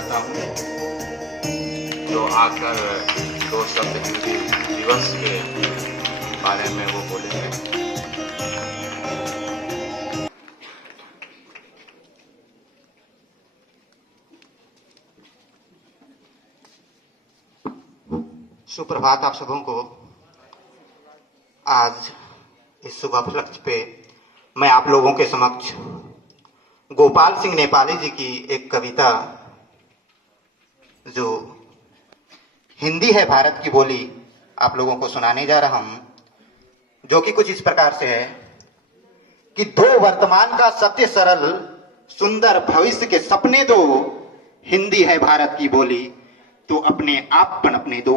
चाहता हूँ जो आकर दो शब्द हिंदी दिवस के बारे में वो बोलेंगे। सुप्रभात आप सबों को। आज इस शुभ उपलक्ष्य पे मैं आप लोगों के समक्ष गोपाल सिंह नेपाली जी की एक कविता जो हिंदी है भारत की बोली आप लोगों को सुनाने जा रहा हूं, जो कि कुछ इस प्रकार से है कि दो वर्तमान का सत्य सरल सुंदर भविष्य के सपने दो, हिंदी है भारत की बोली तो अपने आप पनपने दो।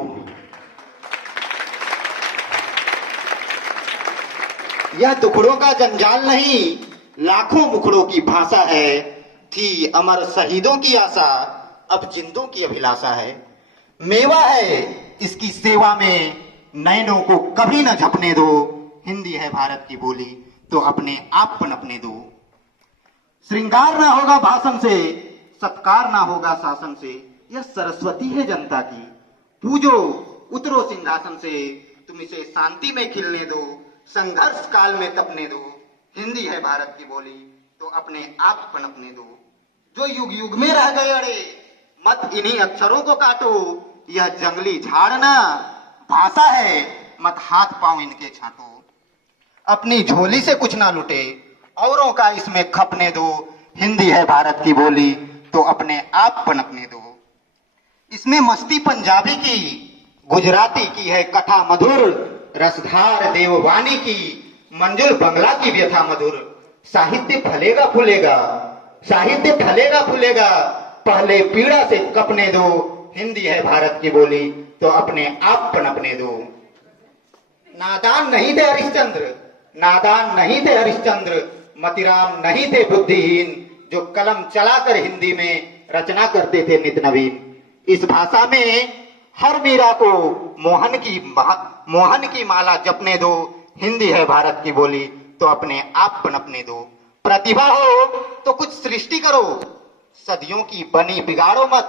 यह दुखड़ों का जंजाल नहीं, लाखों मुखड़ों की भाषा है। थी अमर शहीदों की आशा, अब जिंदों की अभिलाषा है। मेवा है इसकी सेवा में, नैनों को कभी न झपने दो। हिंदी है भारत की बोली तो अपने आप पनपने दो। श्रृंगार ना होगा भाषण से, सत्कार ना होगा शासन से। यह सरस्वती है जनता की, पूजो उतरो सिंहासन से। तुम इसे शांति में खिलने दो, संघर्ष काल में तपने दो। हिंदी है भारत की बोली तो अपने आप पनपने दो। जो युग युग में रह गए अड़े, मत इन्हीं अक्षरों को काटो। यह जंगली झाड़ ना भाषा है, मत हाथ पांव इनके छांटो। अपनी झोली से कुछ ना लुटे, औरों का इसमें खपने दो। हिंदी है भारत की बोली तो अपने आप पनपने दो। इसमें मस्ती पंजाबी की, गुजराती की है कथा मधुर। रसधार देववानी की, मंजुल बंगला की व्यथा मधुर। साहित्य फलेगा फूलेगा, साहित्य फलेगा फूलेगा, पहले पीड़ा से कपने दो। हिंदी है भारत की बोली तो अपने आप पनपने दो। नादान नहीं थे हरिश्चंद्र, नादान नहीं थे हरिश्चंद्र, मतिराम नहीं थे बुद्धिहीन, जो कलम चलाकर हिंदी में रचना करते थे नित नवीन। इस भाषा में हर मीरा को मोहन की माला जपने दो। हिंदी है भारत की बोली तो अपने आप पनपने दो। प्रतिभा हो तो कुछ सृष्टि करो, सदियों की बनी बिगाड़ो मत।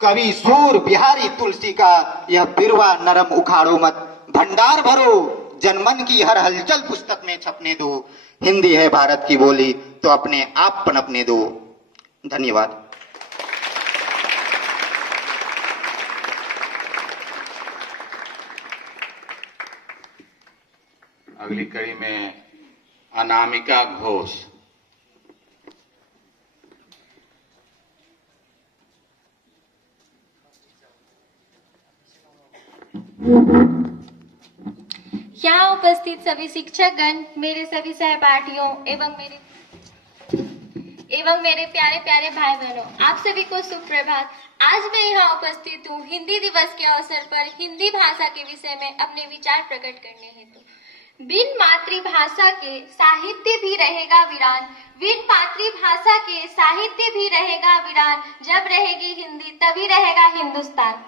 कवि सूर बिहारी तुलसी का यह बिरवा नरम उखाड़ो मत। भंडार भरो जनमन की हर हलचल पुस्तक में छपने दो। हिंदी है भारत की बोली तो अपने आप पनपने दो। धन्यवाद। अगली कड़ी में अनामिका घोष। यहाँ उपस्थित सभी शिक्षकगण, मेरे सभी सहपाठियों एवं मेरे प्यारे प्यारे भाई बहनों, आप सभी को सुप्रभात। आज मैं यहाँ उपस्थित हूँ हिंदी दिवस के अवसर पर हिंदी भाषा के विषय में अपने विचार प्रकट करने हेतु। बिन मातृभाषा के साहित्य भी रहेगा वीरान, बिन मातृभाषा के साहित्य भी रहेगा वीरान। जब रहेगी हिंदी तभी रहेगा हिंदुस्तान।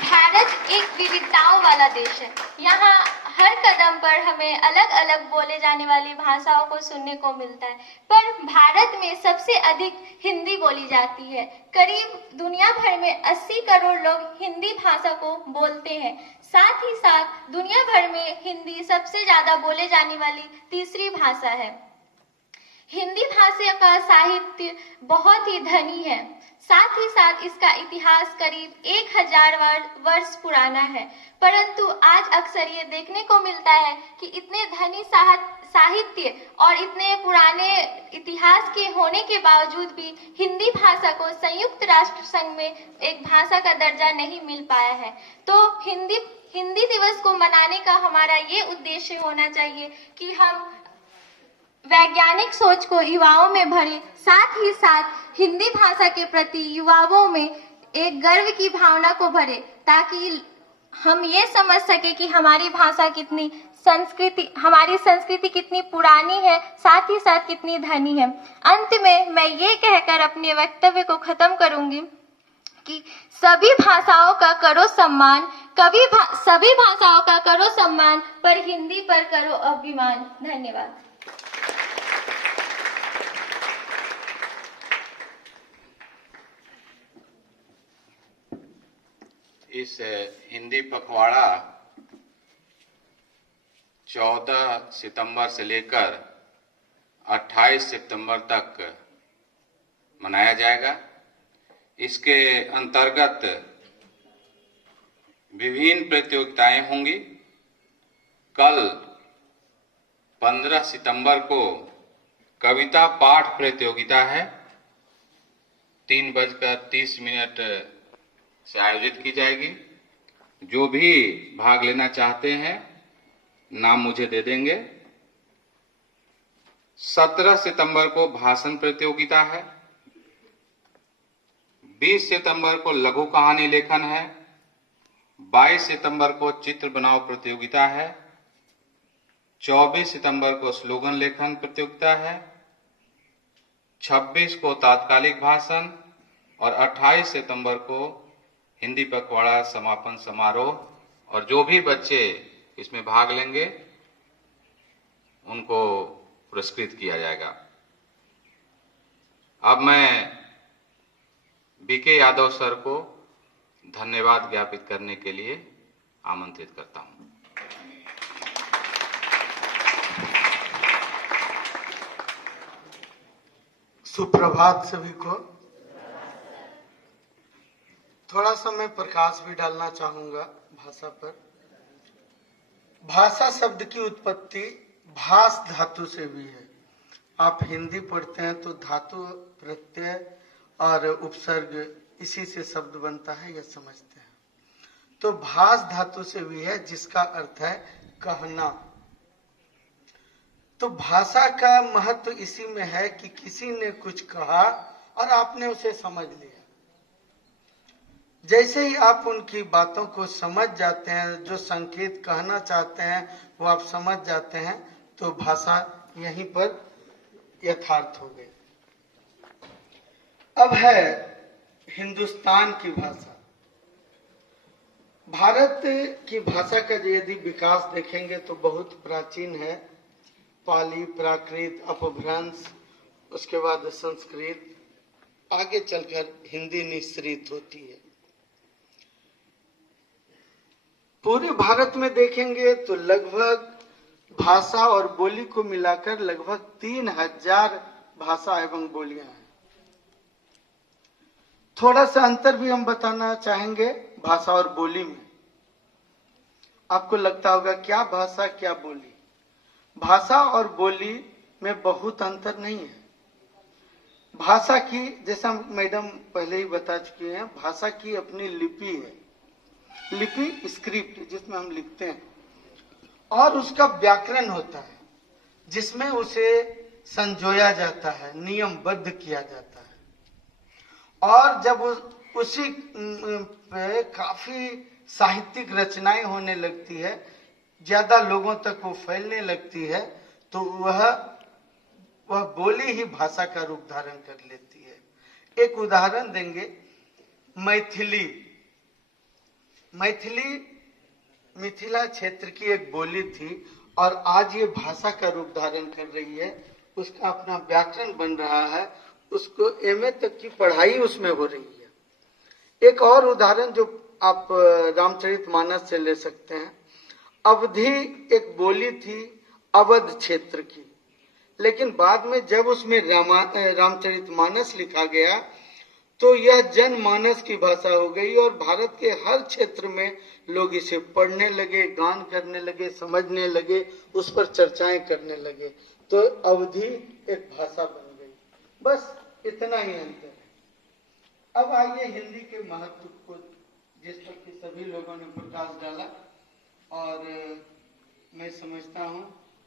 भारत एक विविधताओं वाला देश है। यहाँ हर कदम पर हमें अलग अलग बोले जाने वाली भाषाओं को सुनने को मिलता है, पर भारत में सबसे अधिक हिंदी बोली जाती है। करीब दुनिया भर में 80 करोड़ लोग हिंदी भाषा को बोलते हैं। साथ ही साथ दुनिया भर में हिंदी सबसे ज्यादा बोले जाने वाली तीसरी भाषा है। हिंदी भाषा का साहित्य बहुत ही धनी है। साथ ही साथ इसका इतिहास करीब 1000 वर्ष पुराना है, परंतु आज अक्सर ये देखने को मिलता है कि इतने धनी साहित्य और इतने पुराने इतिहास के होने के बावजूद भी हिंदी भाषा को संयुक्त राष्ट्र संघ में एक भाषा का दर्जा नहीं मिल पाया है। तो हिंदी दिवस को मनाने का हमारा ये उद्देश्य होना चाहिए कि हम वैज्ञानिक सोच को युवाओं में भरे, साथ ही साथ हिंदी भाषा के प्रति युवाओं में एक गर्व की भावना को भरे, ताकि हम ये समझ सके कि हमारी भाषा कितनी हमारी संस्कृति कितनी पुरानी है, साथ ही साथ कितनी धनी है। अंत में मैं ये कहकर अपने वक्तव्य को खत्म करूंगी कि सभी भाषाओं का करो सम्मान, सभी भाषाओं का करो सम्मान, पर हिंदी पर करो अभिमान। धन्यवाद। इस हिंदी पखवाड़ा 14 सितंबर से लेकर 28 सितंबर तक मनाया जाएगा। इसके अंतर्गत विभिन्न प्रतियोगिताएं होंगी। कल 15 सितंबर को कविता पाठ प्रतियोगिता है, 3:30 से आयोजित की जाएगी। जो भी भाग लेना चाहते हैं नाम मुझे दे देंगे। 17 सितंबर को भाषण प्रतियोगिता है। 20 सितंबर को लघु कहानी लेखन है। 22 सितंबर को चित्र बनाओ प्रतियोगिता है। 24 सितंबर को स्लोगन लेखन प्रतियोगिता है। 26 को तात्कालिक भाषण और 28 सितंबर को हिंदी पखवाड़ा समापन समारोह। और जो भी बच्चे इसमें भाग लेंगे उनको पुरस्कृत किया जाएगा। अब मैं बीके यादव सर को धन्यवाद ज्ञापित करने के लिए आमंत्रित करता हूं। सुप्रभात सभी को। थोड़ा सा मैं प्रकाश भी डालना चाहूंगा भाषा पर। भाषा शब्द की उत्पत्ति भास धातु से भी है। आप हिंदी पढ़ते हैं तो धातु, प्रत्यय और उपसर्ग इसी से शब्द बनता है, यह समझते हैं। तो भास धातु से भी है, जिसका अर्थ है कहना। तो भाषा का महत्व इसी में है कि किसी ने कुछ कहा और आपने उसे समझ लिया। जैसे ही आप उनकी बातों को समझ जाते हैं, जो संकेत कहना चाहते हैं वो आप समझ जाते हैं, तो भाषा यहीं पर यथार्थ हो गई। अब है हिंदुस्तान की भाषा। भारत की भाषा का यदि विकास देखेंगे तो बहुत प्राचीन है। पाली, प्राकृत, अपभ्रंश, उसके बाद संस्कृत, आगे चलकर हिंदी निश्रित होती है। पूरे भारत में देखेंगे तो लगभग भाषा और बोली को मिलाकर लगभग 3000 भाषा एवं बोलियां हैं। थोड़ा सा अंतर भी हम बताना चाहेंगे भाषा और बोली में। आपको लगता होगा क्या भाषा क्या बोली। भाषा और बोली में बहुत अंतर नहीं है। भाषा की, जैसा मैडम पहले ही बता चुकी हैं, भाषा की अपनी लिपि है। लिपि स्क्रिप्ट जिसमें हम लिखते हैं, और उसका व्याकरण होता है जिसमें उसे संजोया जाता है, नियमबद्ध किया जाता है। और जब उसी पे काफी साहित्यिक रचनाएं होने लगती है, ज्यादा लोगों तक वो फैलने लगती है, तो वह बोली ही भाषा का रूप धारण कर लेती है। एक उदाहरण देंगे, मैथिली। मिथिला क्षेत्र की एक बोली थी और आज ये भाषा का रूप धारण कर रही है। उसका अपना व्याकरण बन रहा है, उसको एमए तक की पढ़ाई उसमें हो रही है। एक और उदाहरण जो आप रामचरितमानस से ले सकते हैं। अवधि एक बोली थी अवध क्षेत्र की, लेकिन बाद में जब उसमें रामचरितमानस लिखा गया तो यह जनमानस की भाषा हो गई और भारत के हर क्षेत्र में लोग इसे पढ़ने लगे, गान करने लगे, समझने लगे, उस पर चर्चाएं करने लगे। तो अवधि एक भाषा बन गई। बस इतना ही अंतर है। अब आइए हिंदी के महत्व को, जिस पर कि सभी लोगों ने प्रकाश डाला और मैं समझता हूँ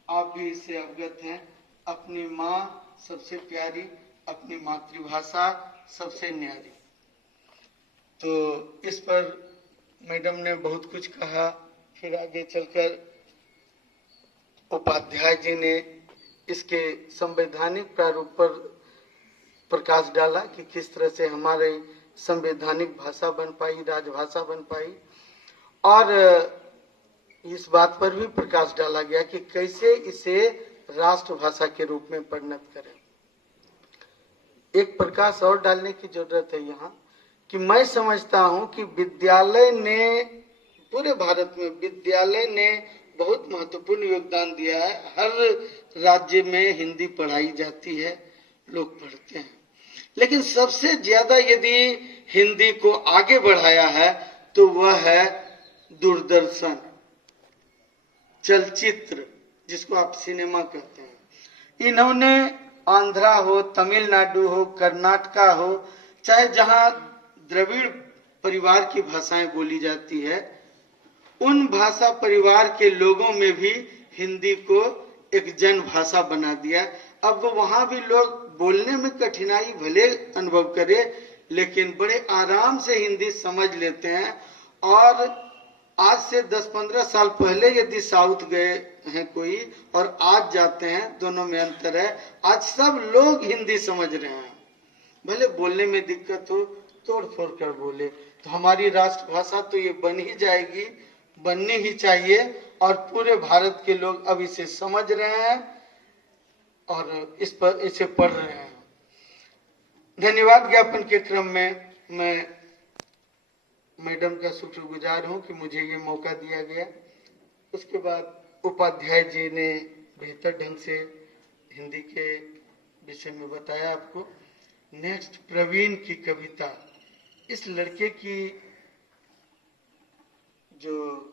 आप भी इससे अवगत हैं। अपनी माँ सबसे प्यारी, अपनी मातृभाषा सबसे न्यारी। तो इस पर मैडम ने बहुत कुछ कहा। फिर आगे चलकर उपाध्याय जी ने इसके संवैधानिक प्रारूप पर प्रकाश डाला कि किस तरह से हमारे संवैधानिक भाषा बन पाई, राजभाषा बन पाई। और इस बात पर भी प्रकाश डाला गया कि कैसे इसे राष्ट्रभाषा के रूप में परिणत करें। एक प्रकाश और डालने की जरूरत है यहाँ कि मैं समझता हूं कि विद्यालय ने, पूरे भारत में विद्यालय ने बहुत महत्वपूर्ण योगदान दिया है। हर राज्य में हिंदी पढ़ाई जाती है, लोग पढ़ते हैं, लेकिन सबसे ज्यादा यदि हिंदी को आगे बढ़ाया है तो वह है दूरदर्शन, चलचित्र, जिसको आप सिनेमा कहते हैं। इन्होंने आंध्रा हो, तमिलनाडु हो, कर्नाटका हो, चाहे जहां द्रविड़ परिवार की भाषाएं बोली जाती है, उन भाषा परिवार के लोगों में भी हिंदी को एक जन भाषा बना दिया। अब वहां भी लोग बोलने में कठिनाई भले अनुभव करे, लेकिन बड़े आराम से हिंदी समझ लेते हैं। और आज से 10-15 साल पहले यदि साउथ गए हैं कोई और आज जाते हैं, दोनों में अंतर है। आज सब लोग हिंदी समझ रहे हैं, भले बोलने में दिक्कत हो, तोड़ फोड़ कर बोले। तो हमारी राष्ट्रभाषा तो ये बन ही जाएगी, बननी ही चाहिए, और पूरे भारत के लोग अब इसे समझ रहे हैं और इस पर इसे पढ़ रहे हैं। धन्यवाद ज्ञापन के क्रम में मैं मैडम का शुक्रगुजार हूं कि मुझे ये मौका दिया गया। उसके बाद उपाध्याय जी ने बेहतर ढंग से हिंदी के विषय में बताया आपको। नेक्स्ट, प्रवीण की कविता। इस लड़के की जो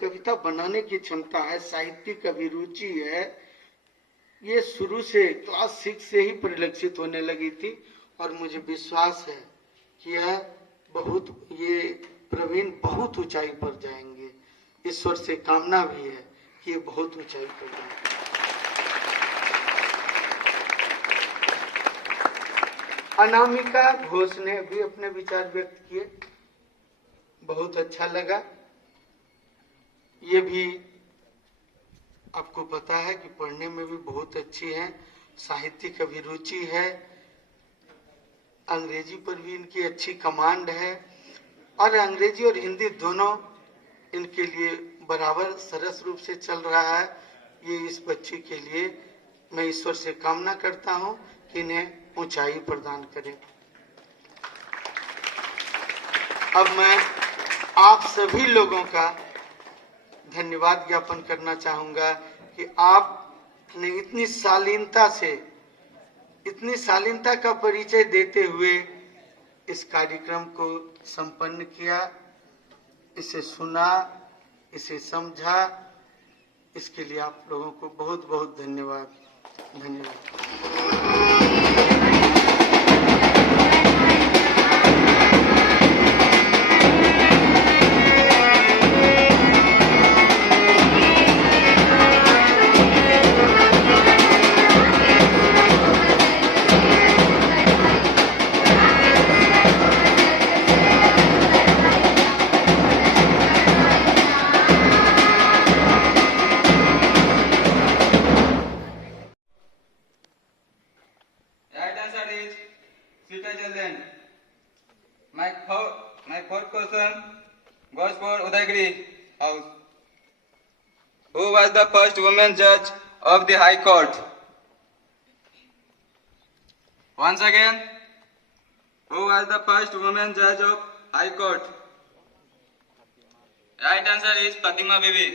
कविता बनाने की क्षमता है, साहित्यिक अभिरुचि है, ये शुरू से क्लास 6 से ही परिलक्षित होने लगी थी। और मुझे विश्वास है कि ये प्रवीण बहुत ऊंचाई पर जाएंगे। ईश्वर से कामना भी है कि ये बहुत ऊंचाई पर जाएंगे। अनामिका घोष ने भी अपने विचार व्यक्त किए, बहुत अच्छा लगा। ये भी आपको पता है कि पढ़ने में भी बहुत अच्छी है, साहित्यिक अभिरुचि है, अंग्रेजी पर भी इनकी अच्छी कमांड है, और अंग्रेजी और हिंदी दोनों इनके लिए बराबर सरस रूप से चल रहा है। ये इस बच्चे के लिए मैं ईश्वर से कामना करता हूं कि इन्हें ऊंचाई प्रदान करें। अब मैं आप सभी लोगों का धन्यवाद ज्ञापन करना चाहूंगा कि आपने इतनी शालीनता का परिचय देते हुए इस कार्यक्रम को संपन्न किया, इसे सुना, इसे समझा। इसके लिए आप लोगों को बहुत बहुत धन्यवाद। My fourth question goes for Udaygiri House. Who was the first woman judge of the High Court? Once again, who was the first woman judge of High Court? Right answer is Fatima Bibi.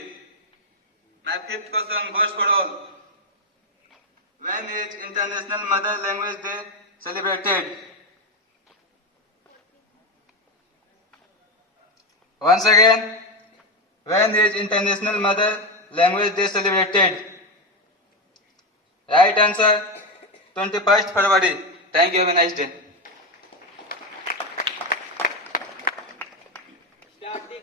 My fifth question goes for all. When is International Mother Language Day celebrated? Once again, when is International Mother Language Day celebrated? Right answer, 21st February. Thank you. Have a nice day.